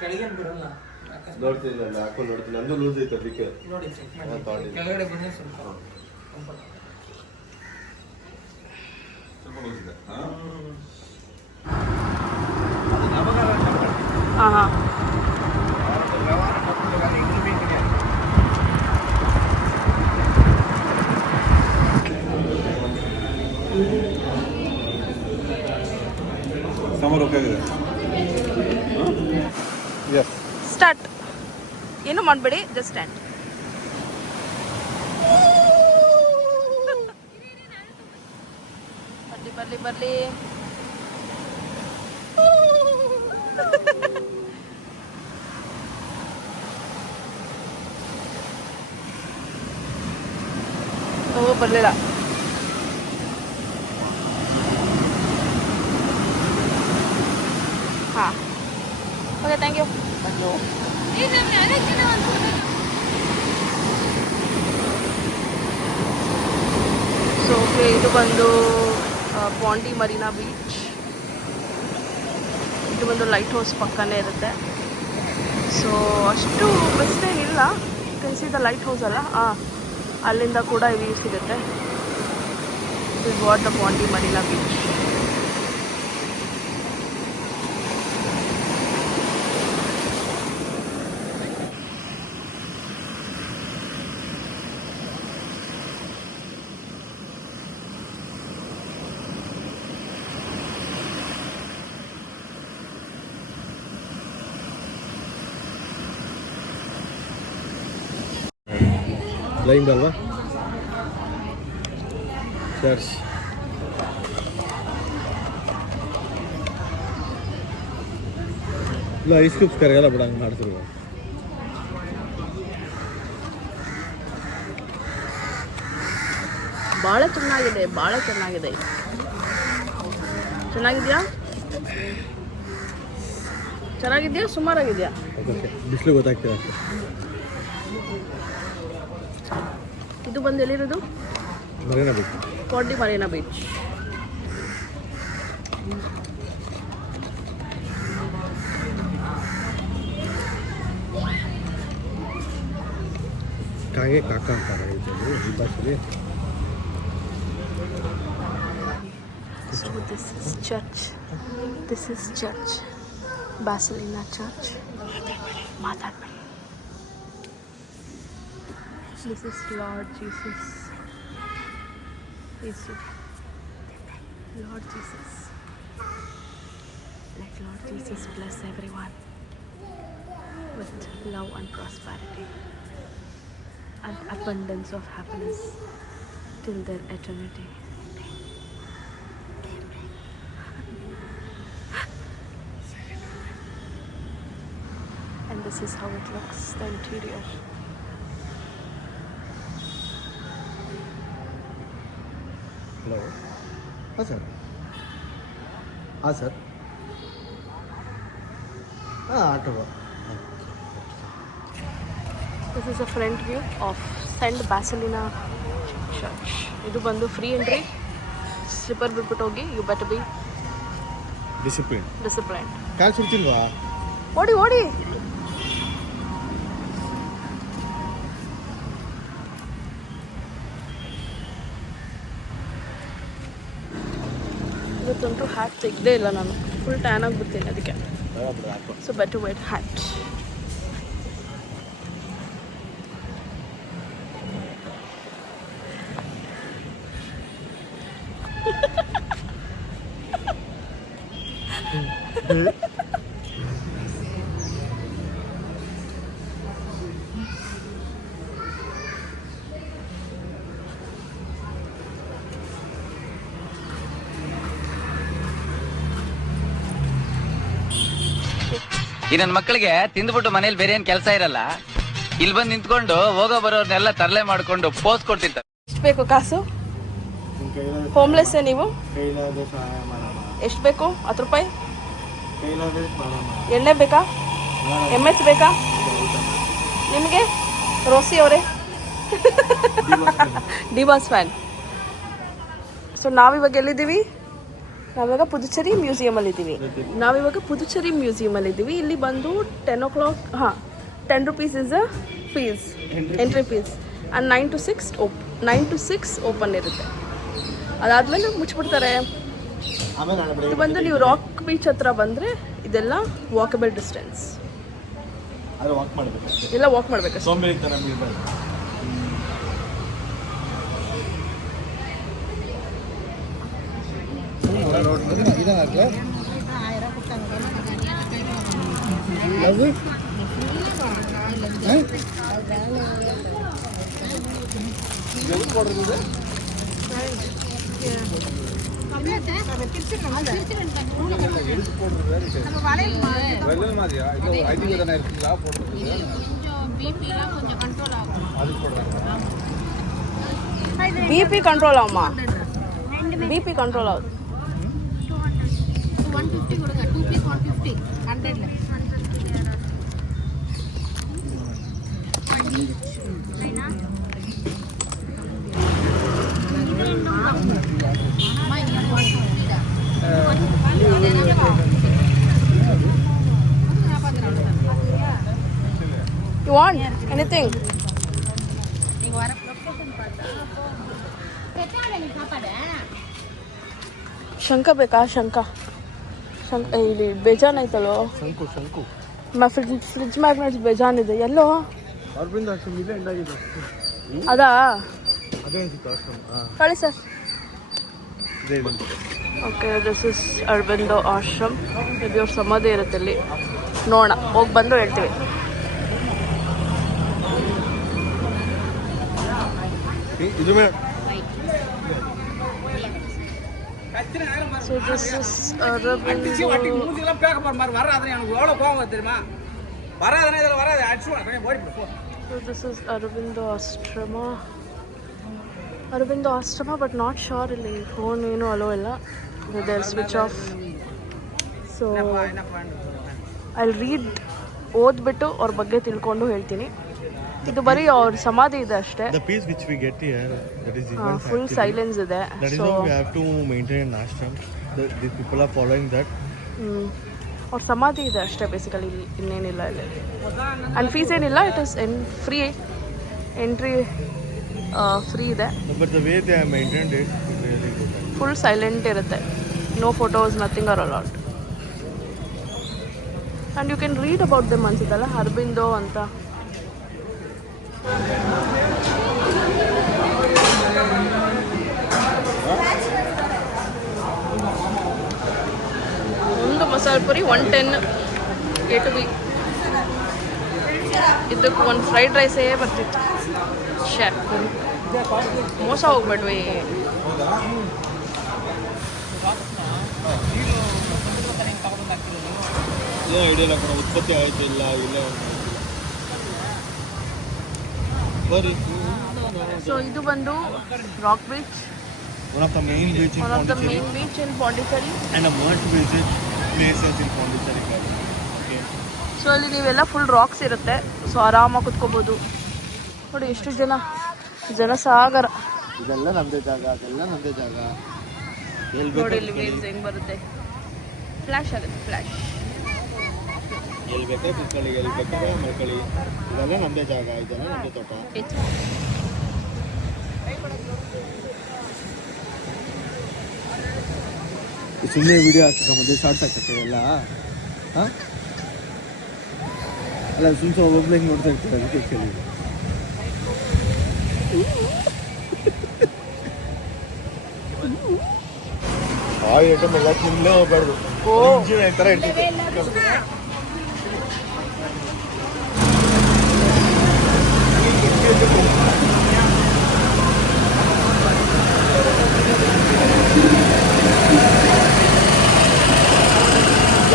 ಕೆಳಗೆ ಬಿಡಲ್ಲ ನೋಡ್ತೀನಿ ನಾನು ಹಾಕೊಂಡು ನೋಡ್ತೀನಿ ನಂದು ಲೂಸ್ ಐತೆ ಅದಕ್ಕೆ ನೋಡಿ ಕೆಳಗಡೆ ಬಂದ್ರೆ ಸ್ವಲ್ಪ ಲೂಸ್ ಇದೆ ಸಮರ್ ಓಕೆ ಆಗಿದೆ ಸ್ಟಾರ್ಟ್. ಏನು ಮಾಡಬೇಡಿ, ಜಸ್ಟ್ ಸ್ಟ್ಯಾಂಡ್. ಬರ್ಲಿ ಬರ್ಲಿ ಬರ್ಲಿ. ಓ ಬರ್ಲಿಲ್ಲ. ಹಾಂ okay, thank you. So okay, ಇದು ಬಂದು ಪಾಂಡಿ ಮರೀನಾ ಬೀಚ್. ಇದು ಒಂದು ಲೈಟ್ ಹೌಸ್ ಪಕ್ಕನೇ ಇರುತ್ತೆ. ಸೊ ಅಷ್ಟು ಬೆಸ್ಟ್ ಏನಿಲ್ಲ, ಕನ್ಸಿದ ಲೈಟ್ ಹೌಸ್ ಅಲ್ಲ, ಅಲ್ಲಿಂದ ಕೂಡ ವ್ಯೂ ಸಿಗುತ್ತೆ. Is what the Pondy Marina beach. Line ಅಲ್ವಾ ಚರ್ಚ್. ಇಲ್ಲ ಐಸ್ ಕ್ಯೂಬ್ಸ್ ಕರೆಯಲ್ಲ ಬಿಡ, ಹಂಗೆ ಮಾಡ್ತಿರುವ. ಭಾಳ ಚೆನ್ನಾಗಿದೆ, ಭಾಳ ಚೆನ್ನಾಗಿದೆ. ಚೆನ್ನಾಗಿದೆಯಾ? ಚೆನ್ನಾಗಿದೆಯಾ? ಸುಮಾರಾಗಿದೆಯಾ? ಬಿಸಿಲು ಗೊತ್ತಾಗ್ತದೆ ಅಷ್ಟೇ. ಇದು ಬಂದು ಎಲ್ಲಿರೋದು? Marina beach, Pondy Marina beach. ಕಾಗೆ ಕಾಕ ಅಂತಾರೆ ಈ ಭಾಷೆಯಲ್ಲಿ. So this is church. This is church. Basilina Church. Matarbali. This is Lord Jesus. Lord Jesus. Let Lord Jesus bless everyone with love and prosperity and abundance of happiness till their eternity. And this is how it looks, the interior. Hello. ಹಾಂ sir. ಹಾಂ sir. ಹಾಂ auto. This is a front view of Saint Basilina Church. ಇದು ಬಂದು free entry. Slipper ಬಿಟ್ಬಿಟ್ಟು ಹೋಗಿ. You better be discipline. ಕಾಲು ಸುಡ್ತಿಲ್ವಾ? ಓಡಿ ಓಡಿ. ಇವತ್ತಂತೂ ಹ್ಯಾಟ್ ತೆಗ್ದೇ ಇಲ್ಲ ನಾನು, ಫುಲ್ ಟ್ಯಾನ್ ಆಗಿಬಿಡ್ತೀನಿ ಅದಕ್ಕೆ. So better wear hat. ಈ ನನ್ನ ಮಕ್ಕಳಿಗೆ ತಿಂದ್ಬಿಟ್ಟು ಮನೇಲಿ ಬೇರೆ ಏನ್ ಕೆಲಸ ಇರಲ್ಲ, ಇಲ್ಲಿ ಬಂದು ನಿಂತ್ಕೊಂಡು ಹೋಗೋ ಬರೋರ್ನೆಲ್ಲ ತರಲೆ ಮಾಡ್ಕೊಂಡು ಪೋಸ್ ಕೊಡ್ತಿರ್ತಾರೆ. ಎಷ್ಟು ಬೇಕು ಕಾಸು? ಹೋಮ್ಲೆಸ್ಸೇ ನೀವು? ಎಷ್ಟು ಬೇಕು? 10 ರೂಪಾಯಿ? ಎಣ್ಣೆ ಬೇಕಾ? MS ಬೇಕಾ ನಿಮಗೆ? ರೋಸಿ ಅವರೇ ಡಿ ಬಾಸ್ ಫ್ಯಾನ್. ಸೊ ನಾವಿವಾಗ ಎಲ್ಲಿದ್ದೀವಿ? ನಾವಿವಾಗ ಪುದುಚೇರಿ ಮ್ಯೂಸಿಯಮಲ್ಲಿದ್ದೀವಿ. ಇಲ್ಲಿ ಬಂದು 10 o'clock 10 rupees is a fees, entry fees, and 9 to 6 open ಇರುತ್ತೆ. ಅದಾದಮೇಲೆ ಮುಚ್ಚಿಬಿಡ್ತಾರೆ. ಇದು ಬಂದು ನೀವು ರಾಕ್ ಬೀಚ್ ಹತ್ರ ಬಂದರೆ ಇದೆಲ್ಲ ವಾಕಬಲ್ ಡಿಸ್ಟೆನ್ಸ್. ಎಲ್ಲ ವಾಕ್ ಮಾಡಬೇಕು. BP కంట్రోల్ అమ్మా. BP కంట్రోల్ అవుతుంది. 150 கொடுங்க. 2 பீஸ் 150 100 ல. ஐனா அம்மா இங்க 150 டா. You want anything? நீங்க வர லொகேஷன் பார்த்தா பெட்டால நீ சாப்பாடு ಶಂಕ ಬೇಕಾ? ಶಂಕ ಇಲ್ಲಿ ಬೇಜಾನೈತಲ್ಲೋ. ಶಂಕು ಫ್ರಿಡ್ಜ್ ಮ್ಯಾಗ್ನೆಟ್ಸ್ ಬೇಜಾನಿದೆ. ಎಲ್ಲೋ ಅರವಿಂದ ಆಶ್ರಮ ಇಲ್ಲೇ ಎಂಡಾಗಿದೆ. ಅದಾ ಅದೇ ಅನ್ಸುತ್ತೆ ಆಶ್ರಮ. ಕಳಿ ಸರ್. ಇದೇ okay, this is Aurobindo ashram. ಇದು ಅವ್ರ ಸಮಾಧಿ ಇರುತ್ತೆ ಇಲ್ಲಿ. ನೋಡೋಣ, ಹೋಗಿ ಬಂದು ಹೇಳ್ತೀವಿ. ಇದು So this is Aurobindo. So this is Aurobindo Ashrama, but not sure ಇಲ್ಲಿ ಫೋನ್ ಏನು ಅಲೋ ಇಲ್ಲ. They'll switch off. So I'll read, ಓದ್ಬಿಟ್ಟು ಅವ್ರ ಬಗ್ಗೆ ತಿಳ್ಕೊಂಡು ಹೇಳ್ತೀನಿ. ಇದು ಬರೀ ಅವ್ರ ಸಮಾಧಿ ಇದೆ ಅಷ್ಟೇ. The peace which we get here, that is even full silence ಇದೆ. That is why we have to maintain an ashram. The people are following that. ಅವ್ರ ಸಮಾಧಿ ಇದೆ ಅಷ್ಟೇ ಬೇಸಿಕಲಿ, ಇನ್ನೇನಿಲ್ಲ ಇಲ್ಲಿ. ಆ್ಯಂಡ್ ಫೀಸ್ ಏನಿಲ್ಲ. It is free entry, free ಇದೆ. But the way they have maintained it is really good. Full silent ಇರುತ್ತೆ. No photos, nothing are allowed. And you can read about them ಅನ್ಸುತ್ತಲ್ಲ, ಅರಬಿಂದೋ ಅಂತ. ಒಂದು ಮಸಾಲೆ Puri 110 A to B. ಇದಕ್ಕೆ ಒಂದು fried ರೈಸೇ ಬರ್ತಿತ್ತು. ಶೇ, ಮೋಸ ಹೋಗ್ಬೇಡ್ವಿ. ಐಡಿಯಾ ಇಲ್ಲ, ಉತ್ಪತ್ತಿ ಆಯ್ತು ಇಲ್ಲ ಇಲ್ಲ. ಸೊ ಇದು ಬಂದು rock beach, one of the main beach in Pondicherry, and a must visit places in Pondicherry. Okay. So ಅಲ್ಲಿ ನೀವೆಲ್ಲ ಫುಲ್ ರಾಕ್ಸ್ ಇರುತ್ತೆ. ಸೊ ಆರಾಮಾಗಿ ಕುತ್ಕೋಬೋದು. ನೋಡಿ ಎಷ್ಟು ಜನಸಾಗರ. ಇದೆಲ್ಲ ನಮ್ಮದೇ ಜಾಗ, ಅದೆಲ್ಲ ನಮ್ಮದೇ ಜಾಗ. ನೋಡಿ ಇಲ್ಲಿ ವೇವ್ಸ್ ಹೆಂಗ್ ಬರುತ್ತೆ, ಫ್ಲಾಶ್ ಆಗುತ್ತೆ. ಫ್ಲಾಶ್ ಎಲ್ಲಿ ಬೇಕಾದ್ರೆ ಕುತ್ಕೊಳ್ಳಿ, ಎಲ್ಲಿ ಬೇಕಾದ್ರೆ ಮಲ್ಕೊಳ್ಳಿ. ಇದೆಲ್ಲ ನಮ್ಮದೇ ಜಾಗ, ಇದೆಲ್ಲ ನಮ್ಮದೇ ತೋಟ. ಸುಮ್ಮನೆ ವಿಡಿಯೋ ಹಾಕಕ್ಕೆ ಮುಂದೆ ಶಾರ್ಟ್ಸ್ ಹಾಕಕ್ಕೆ ಎಲ್ಲ ಹಾಂ ಅಲ್ಲ, ಸುಮ್ಮನೆ ಒಬ್ಬೊಬ್ಳು ಹಿಂಗೆ ನೋಡ್ತಾ ಇರ್ತಾರೆ. ಅದಕ್ಕೆ ಕೇಳಿ ಆ ಐಟಮ್ ಎಲ್ಲ ತಿನ್ನಲೇ ಹೋಗ್ಬಾರ್ದು. ಈ ಥರ ಇರ್ತದೆ.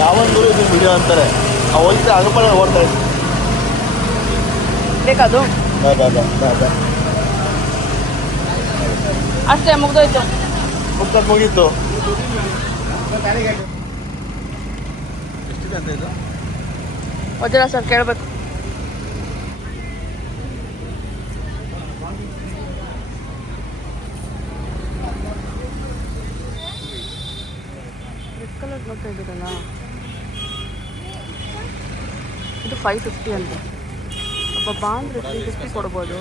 ಯಾವೊಂದು ಇದು ವಿಡಿಯೋ ಅಂತಾರೆ, ಹೋಗ್ತಾ ಅಗಪಡ ಓಡ್ತಾ ಇತ್ತು. ಬೇಕದು ಅಷ್ಟೇ, ಮುಗ್ದೋಯ್ತು. ಮುಗೀತು. ಎಷ್ಟಿದೆ ಅಂತ ಇದು? ಗೊತ್ತಿಲ್ಲ ಸರ್, ಕೇಳಬೇಕು. ಕಲರ್ ನೋಡ್ತಾ ಇದ್ದೀರಲ್ಲ, ಇದು 550 ಅಂತೆ. ಒಬ್ಬ ಅಂದರೆ 350 ಕೊಡ್ಬೋದು,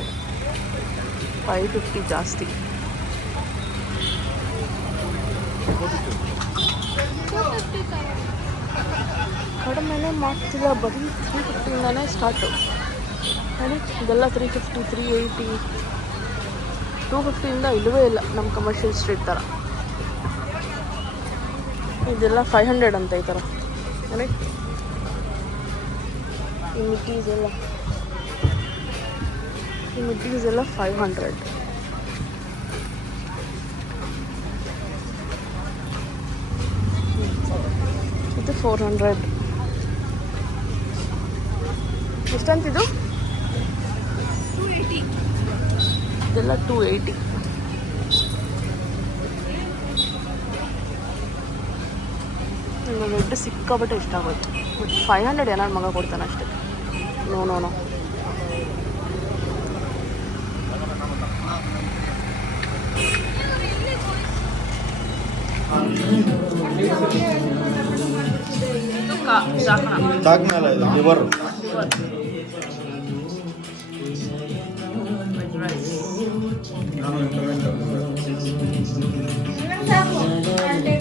550 ಜಾಸ್ತಿ. ಕಡಿಮೆನೇ ಮಾಡ್ತಿಲ್ಲ, ಬರೀ 350ಇಂದನೇ ಸ್ಟಾರ್ಟು. ನೋಡಿ ಇದೆಲ್ಲ 350, 380, 250ಇಂದ ಇಲ್ಲವೇ ಇಲ್ಲ ನಮ್ಮ ಕಮರ್ಷಿಯಲ್ ಸ್ಟ್ರೀಟ್ ಥರ. ಇದೆಲ್ಲ 500 ಅಂತ ಈ ಥರ. ನೋಡಿ ಈ ಮಿಟ್ಟೀಸ್ ಎಲ್ಲ 500. ಇದು 400. ಎಷ್ಟಂತಿದು? 280. ಇದೆಲ್ಲ 280. ರೆಡ್ ಸಿಕ್ಕಾಬಟ್ಟೆ ಇಷ್ಟ ಆಗೋಯ್ತು. ಬಟ್ 500 ಏನಾರು ಮಗ ಕೊಡ್ತಾನೆ ಅಷ್ಟೇ. ನೋ ಚಾಕ್ನಲ್ಲ ಇದು ಲಿವರ್. ಸಾಕು